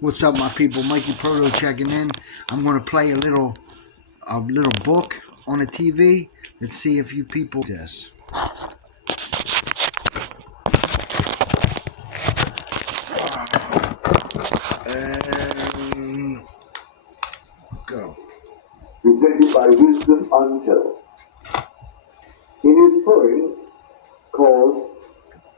What's up, my people? Mikey Proto checking in. I'm going to play a little book on the TV. Let's see if you people this. Go. Presented by Wisdom Untold. In his poem called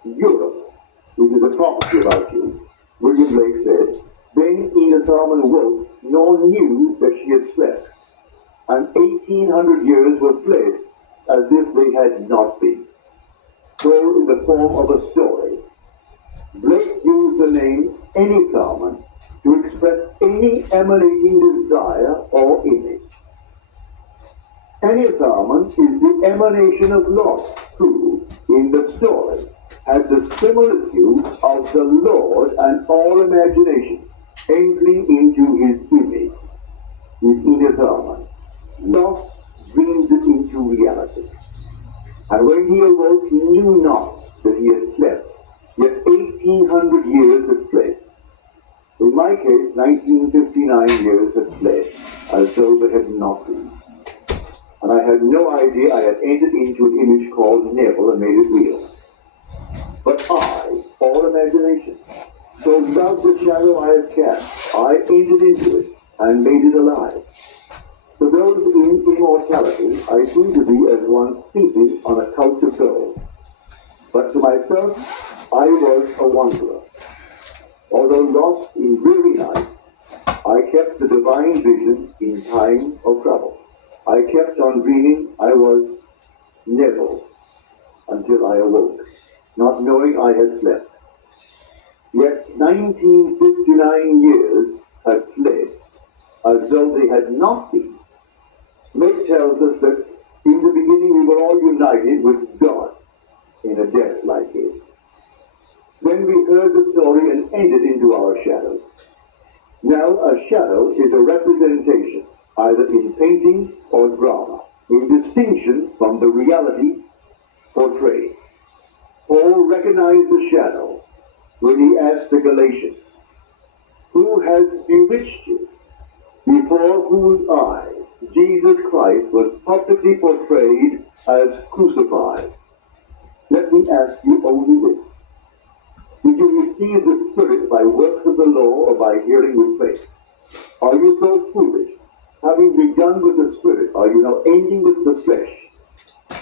Europe, which is a prophecy about you, William Blake said, "Then Edith Harmon woke, nor knew that she had slept, and 1800 years were fled as if they had not been." So in the form of a story, Blake used the name any Harmon to express any emanating desire or image. Any Harmon is the emanation of Lot, who, in the story, has the similitude of the Lord and all imagination entering into his image. His inner Harmon. Lot brings it into reality. And when he awoke, he knew not that he had slept, yet 1800 years had fled. In my case, 1959 years had fled, as though they had not been. And I had no idea I had entered into an image called Neville and made it real. But I, all imagination, so loved the shadow I had cast, I entered into it and made it alive. To those in immortality, I seem to be as one sleeping on a couch of gold. But to myself, I was a wanderer. Although lost in dreary night, I kept the divine vision in time of trouble. I kept on dreaming I was Neville until I awoke, not knowing I had slept. Yet 1959 years had fled, as though they had not been. Blake tells us that in the beginning we were all united with God in a death like his. Then we heard the story and entered into our shadows. Now a shadow is a representation, either in painting or drama, in distinction from the reality portrayed. Paul recognized the shadow when he asked the Galatians, "Who has bewitched you, before whose eyes Jesus Christ was publicly portrayed as crucified?" Let me ask you only this. Did you receive the Spirit by works of the law or by hearing with faith? Are you so foolish? Having begun with the Spirit, are you now ending with the flesh?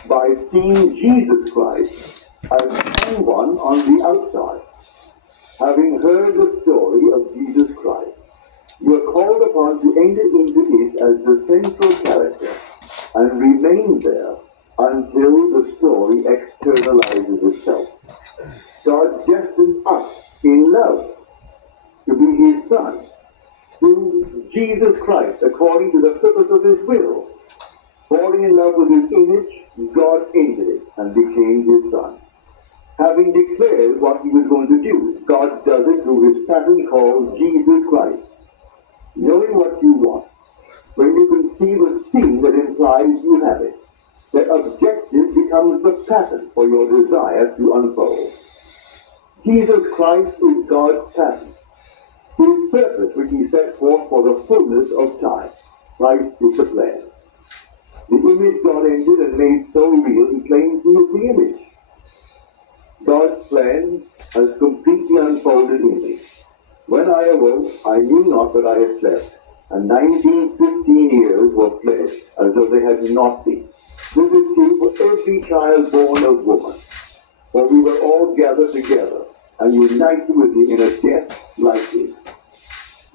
By seeing Jesus Christ as someone on the outside. Having heard the story of Jesus Christ, you are called upon to enter into it as the central character and remain there until the story externalizes itself. God destined us in love to be his Son, through Jesus Christ, according to the purpose of his will. Falling in love with his image, God entered it and became his Son. Having declared what he was going to do, God does it through his pattern called Jesus Christ. Knowing what you want, when you conceive a thing that implies you have it, that objective becomes the pattern for your desire to unfold. Jesus Christ is God's pattern. His purpose which he set forth for the fullness of time. Christ is the plan. The image God entered and made so real, he claims he is the image. God's plan has completely unfolded in me. When I awoke, I knew not that I had slept, and 1915 years were fled, as though they had not been. This is true for every child born of woman, for we were all gathered together and united with him in a death like his.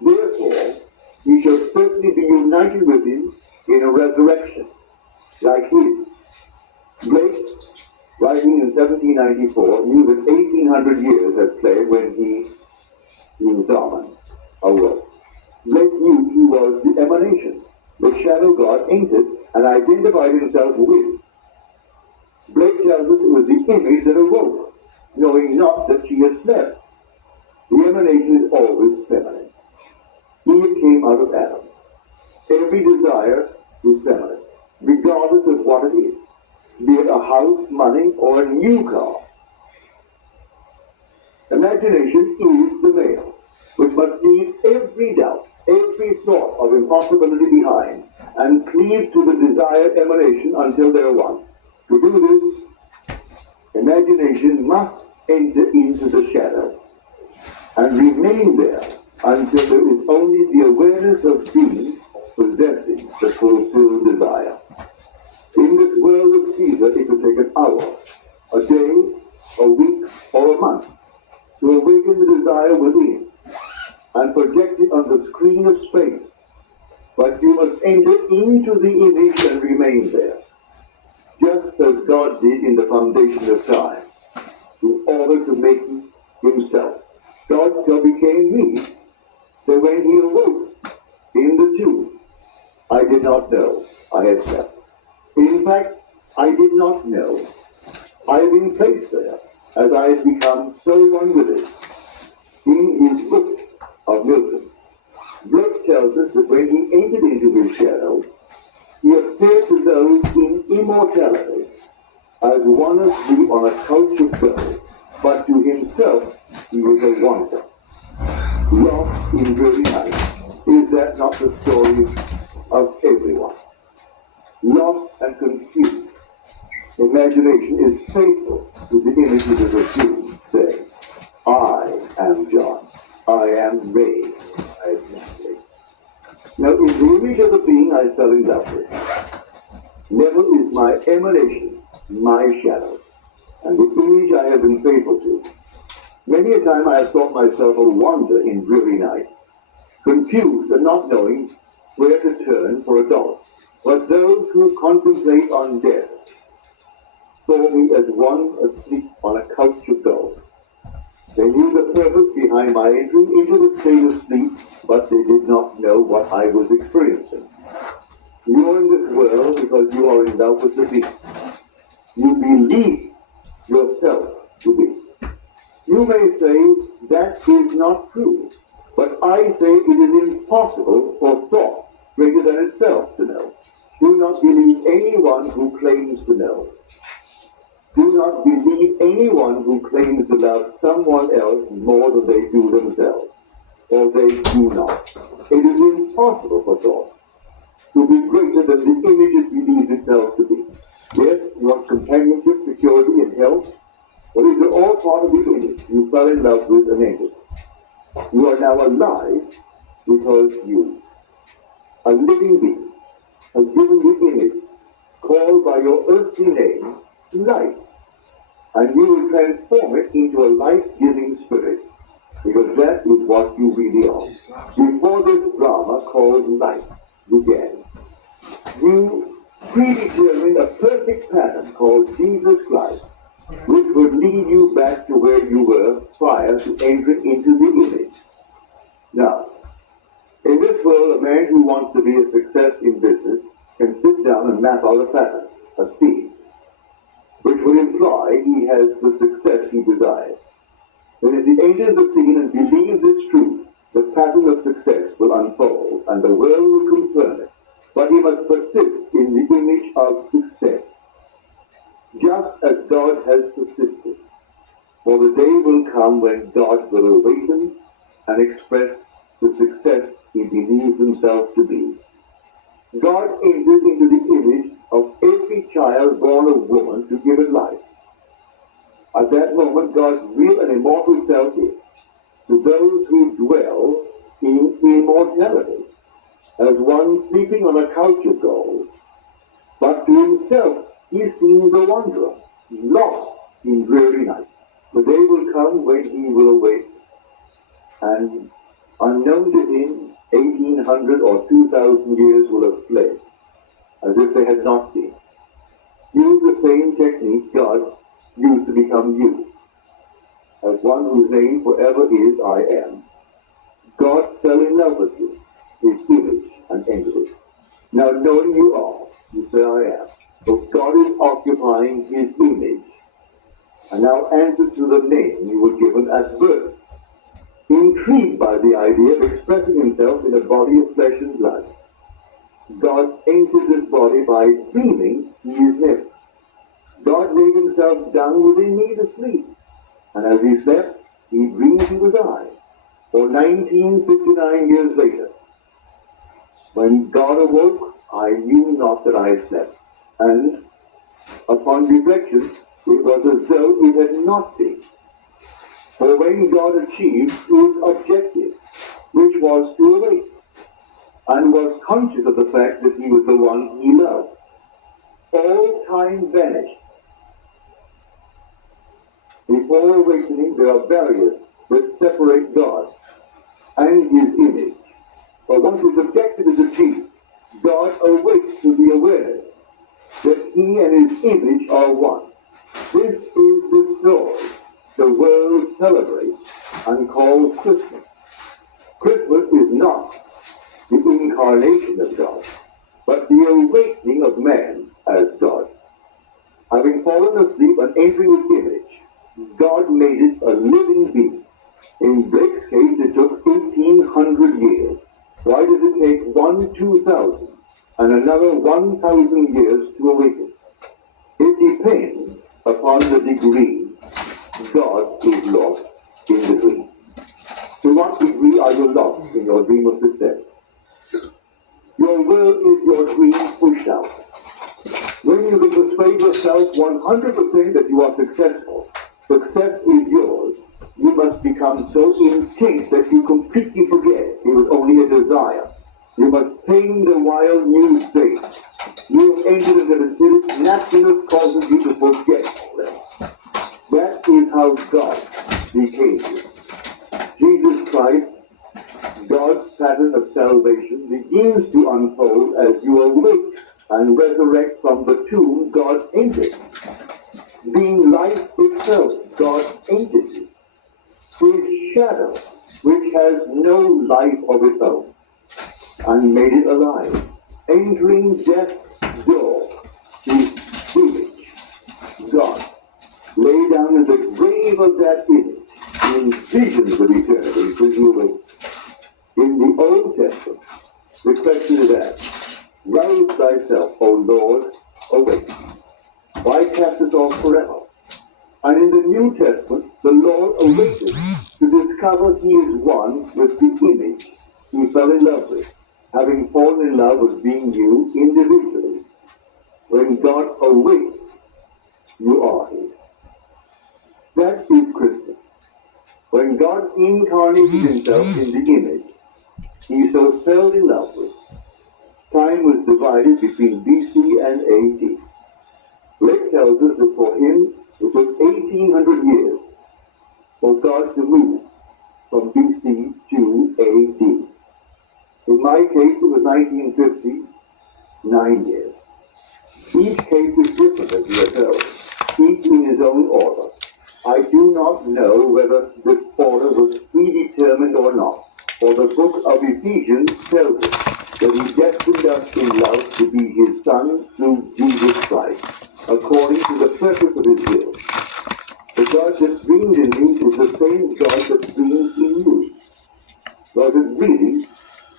Therefore, we shall certainly be united with him in a resurrection like his. Blake, writing in 1794, knew that 1800 years had fled when he, in Zaman, awoke. Blake knew he was the emanation, the shadow God entered and identified himself with. Blake tells us it was the image that awoke, knowing not that she had slept. The emanation is always feminine. Eve came out of Adam. Every desire is feminine, regardless of what it is, be it a house, money, or a new car. Imagination is the male. which must leave every doubt, every thought of impossibility behind, and cleave to the desired emanation until they're one. To do this, imagination must enter into the shadow and remain there until there is only the awareness of being possessing the fulfilled desire. In this world of Caesar, it could take an hour, a day, a week, or a month to awaken the desire within and project it on the screen of space. But you must enter into the image and remain there, just as God did in the foundation of time, in order to make himself. God so became me, that when he awoke in the tomb, I did not know I had slept. In fact, I did not know I had been placed there, as I had become so one with it. In his book of Milton, Blake tells us that when he entered into his shadow, he appeared to those in immortality as one asleep on a couch of gold, but to himself he was a wanderer, lost in dreary night. Is that not the story of everyone? Lost and confused. Imagination is faithful to the image it is assumed, saying, I am John, I am Ray, I am Natalie. Now, in the image of the being I fell in love with, Neville is my emanation, my shadow, and the image I have been faithful to. Many a time I have thought myself a wanderer in dreary night, confused and not knowing where to turn for a dollar. But those who contemplate on death saw me as one asleep on a couch of gold. They knew the purpose behind my entry into the state of sleep, but they did not know what I was experiencing. You are in this world because you are in love with the beast. You believe yourself to be. You may say that is not true, but I say it is impossible for thought greater than itself to know. Do not believe anyone who claims to know. Do not believe anyone who claims to love someone else more than they do themselves, or they do not. It is impossible for thought to be greater than the image it believes itself to be. Yes, you want companionship, security, and health, but these are all part of the image you fell in love with and entered. You are now alive because you, a living being, has given the image called by your earthly name life, and you will transform it into a life-giving spirit, because that is what you really are. Before this drama called life began, you predetermined a perfect pattern called Jesus Christ, which would lead you back to where you were prior to entering into the image. Now, in this world, a man who wants to be a success in business can sit down and map out a pattern, a scene, which would imply he has the success he desires. Then as he enters the scene and believes its truth, the pattern of success will unfold and the world will confirm it. But he must persist in the image of success, just as God has persisted. For the day will come when God will awaken and express the success he believes himself to be. God enters into the image of every child born of woman to give it life. At that moment, God's real and immortal self is, to those who dwell in immortality, as one sleeping on a couch of gold. But to himself, he seems a wanderer, lost in dreary night. The day will come when he will awake, and unknown to him, 1800 or 2000 years will have fled, as if they had not been. Use the same technique God used to become you, as one whose name forever is I am. God fell in love with you, his image, and entered it. Now knowing you are, you say I am. But God is occupying his image, and now answer to the name you were given at birth. Intrigued by the idea of expressing himself in a body of flesh and blood, God entered this body by dreaming he is Neville. God laid himself down within me to sleep, and as he slept, he dreamed he was I. For 1959 years later, when God awoke, I knew not that I slept, and upon reflection, it was as though it had not been. For when God achieved his objective, which was to awake, and was conscious of the fact that he was the one he loved, all time vanished. Before awakening, there are barriers that separate God and his image. But once his objective is achieved, God awakes to the awareness that he and his image are one. This is the story the world celebrates and calls Christmas. Christmas is not the incarnation of God, but the awakening of man as God. Having fallen asleep and entering his image, God made it a living being. In Blake's case, it took 1,800 years. Why does it take 2,000 and another 1,000 years to awaken? It depends upon the degree God is lost in the dream. To what degree are you lost in your dream of success? Your will is your dream pushed out. When you can persuade yourself 100% that you are successful, success is yours, you must become so intense that you completely forget it was only a desire. You must tame the wild new state. You have entered into the spirit, naturalness causes you to forget all that. That is how God became you. Jesus Christ, God's pattern of salvation, begins to unfold as you awake and resurrect from the tomb God entered. Being life itself, God entered you. His shadow, which has no life of its own, and made it alive, entering death's door, his image, God, lay down in the grave of that image, in visions of eternity, presumably. In the Old Testament, the question is asked, rouse thyself, O Lord, awake. Why castest off forever? And in the New Testament, the Lord awakens to discover he is one with the image he fell in love with, having fallen in love with being you individually. When God awakes, you are his. That is Christmas. When God incarnated himself in the image he so fell in love with, time was divided between BC and AD. Blake tells us that for him it took 1,800 years for God to move from BC to AD. In my case, it was 1950, 9 years. Each case is different, as we are told, each in his own order. I do not know whether this order was predetermined or not, for the book of Ephesians tells us that he destined us in love to be his Son through Jesus Christ, according to the purpose of his will. The God that dreamed in me is the same God that dreams in you. Was it really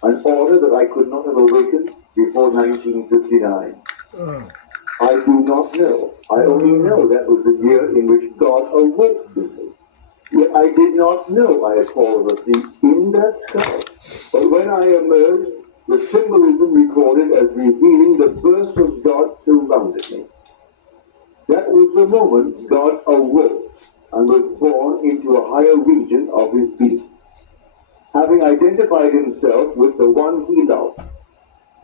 an order that I could not have awakened before 1959? I do not know. I only know that was the year in which God awoke to me. Yet I did not know I had fallen asleep in that sky. But when I emerged, the symbolism recorded as revealing the birth of God surrounded me. That was the moment God awoke and was born into a higher region of his being. Having identified himself with the one he loved,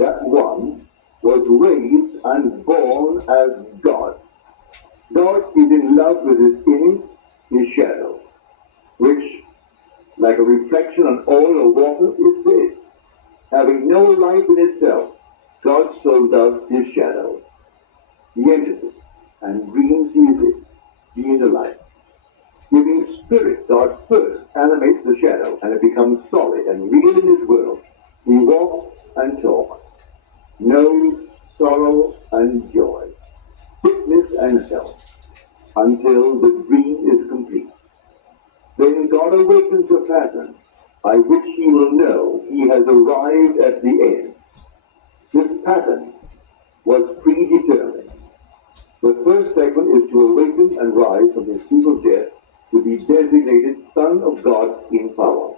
that one was raised and born as God. God is in love with his image, his shadow, which, like a reflection on oil or water, is this. Having no life in itself, God so loves his shadow. He enters it and dreams he is it, being the light. Giving spirit, God first animates the shadow, and it becomes solid and real in his world. He walks and talks, knows sorrow and joy, sickness and health, until the dream is complete. Then God awakens a pattern by which he will know he has arrived at the end. This pattern was predetermined. The first segment is to awaken and rise from his sleep of death to be designated Son of God in power.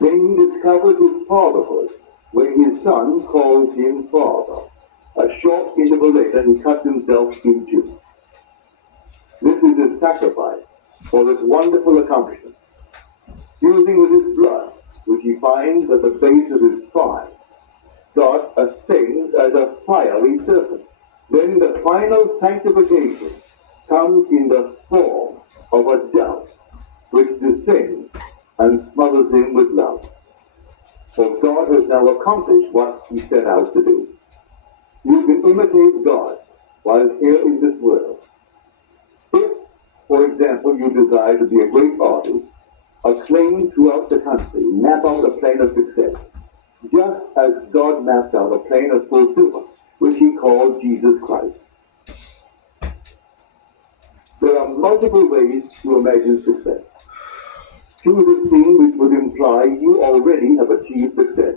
Then he discovers his fatherhood when his son calls him father. A short interval later, he cuts himself in two. This is his sacrifice for this wonderful accomplishment. Fusing with his blood, which he finds at the base of his thigh, God ascends as a fiery serpent. Then the final sanctification comes in the form of a dove, which descends and smothers him with love. For God has now accomplished what he set out to do. You can imitate God while here in this world. If, for example, you desire to be a great artist, acclaimed throughout the country, map out a plan of success, just as God mapped out a plan of fulfillment, which he called Jesus Christ. There are multiple ways to imagine success. Choose a theme which would imply you already have achieved success,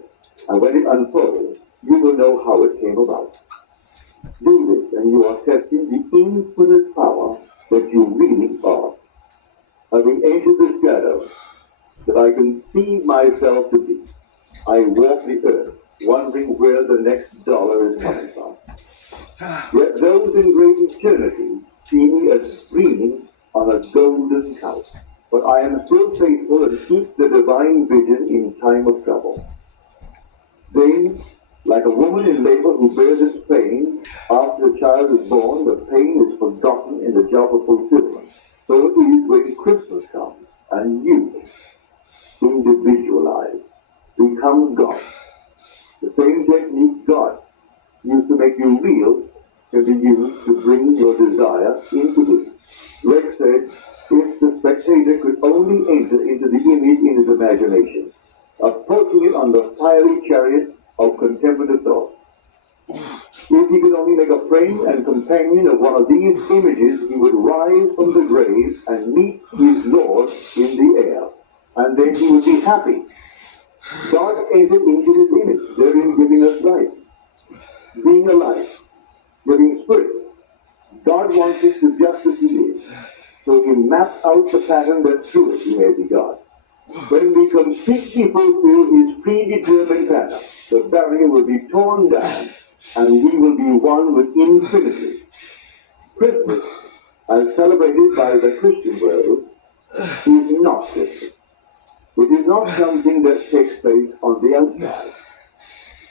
and when it unfolds, you will know how it came about. Do this, and you are testing the infinite power that you really are. Having entered the shadow that I conceive myself to be, I walk the earth, wondering where the next dollar is coming from. Yet those in great eternity see me as dreaming on a golden couch. But I am still faithful and keep the divine vision in time of trouble. Then, like a woman in labor who bears its pain after the child is born, the pain is forgotten in the job of fulfillment. So it is when Christmas comes and you, individualized, become God. The same technique God used to make you real can be used to bring your desire into being. Rex said, if the spectator could only enter into the image in his imagination, approaching it on the fiery chariot of contemplative thought. If he could only make a friend and companion of one of these images, he would rise from the grave and meet his Lord in the air. And then he would be happy. God entered into his image, therein giving us life. Being alive, giving spirit. God wants us to just as he is. So he maps out the pattern that through it he may be God. When we completely fulfill his predetermined pattern, the barrier will be torn down and we will be one with infinity. Christmas, as celebrated by the Christian world, is not Christmas. It is not something that takes place on the outside.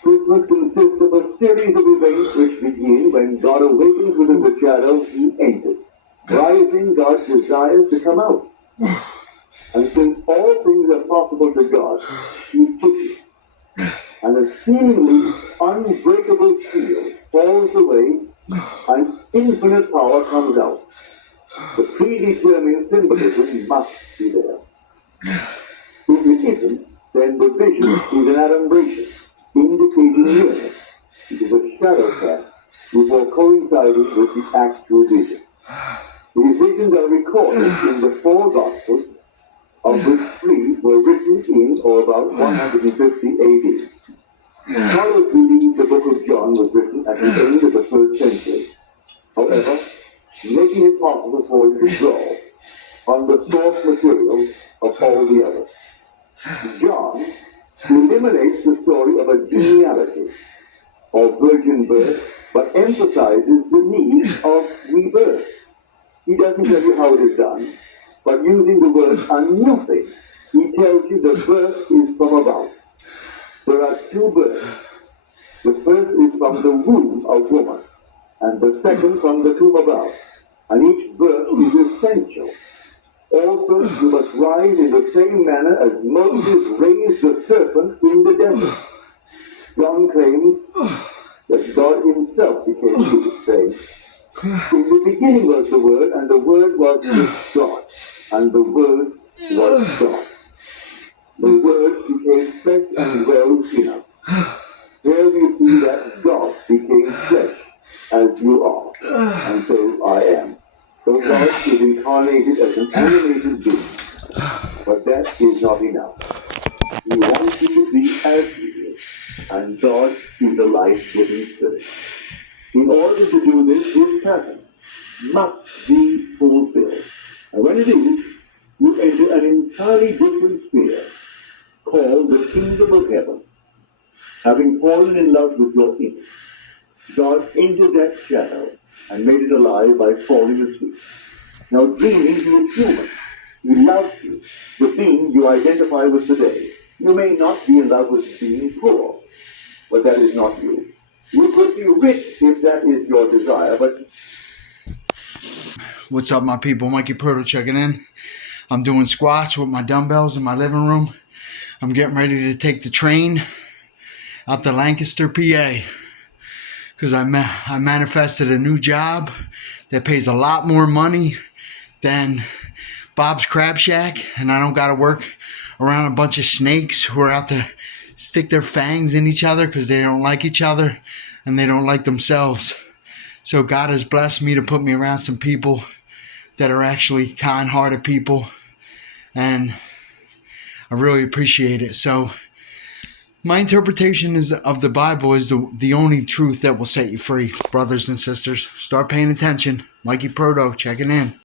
Christmas consists of a series of events which begin when God awakens within the shadow he enters. Rising, God desires to come out. And since all things are possible to God, he pushes. And a seemingly unbreakable shield falls away and infinite power comes out. The predetermined symbolism must be there. If it isn't, then the vision is an adumbration, indicating nearness. It is a shadow cast before coinciding with the actual vision. These visions are recorded in the four Gospels, of which 3 were written in or about 150 AD. Scholars believe the book of John was written at the end of the 1st century. However, making it possible for it to draw on the source material of all the others. John eliminates the story of a genealogy or virgin birth, but emphasizes the need of rebirth. He doesn't tell you how it is done, but using the word anuthi, he tells you the birth is from above. There are 2 births. The first is from the womb of woman, and the second from the tomb above. And each birth is essential. Also, you must rise in the same manner as Moses raised the serpent in the desert. John claims that God himself became human, saying, in the beginning was the Word, and the Word was with God, and the Word was God. The Word became flesh and dwelled in us. Here we see that God became flesh, as you are, and so I am. So God is incarnated as an animated being, but that is not enough. He wants you to be as he is, and God is the life-giving Spirit. In order to do this, his pattern must be fulfilled. And when it is, you enter an entirely different sphere. called the kingdom of heaven. Having fallen in love with your image, God entered that shadow and made it alive by falling asleep. Now dreaming, he is human. He loves you, the being you identify with today. You may not be in love with being poor, but that is not you. You could be rich if that is your desire, but... What's up, my people? Mikey Proto checking in. I'm doing squats with my dumbbells in my living room. I'm getting ready to take the train out to Lancaster, PA, because I manifested a new job that pays a lot more money than Bob's Crab Shack, and I don't got to work around a bunch of snakes who are out to stick their fangs in each other because they don't like each other and they don't like themselves. So God has blessed me to put me around some people that are actually kind-hearted people, and I really appreciate it. So my interpretation of the Bible is the only truth that will set you free. Brothers and sisters, start paying attention. Mikey Proto checking in.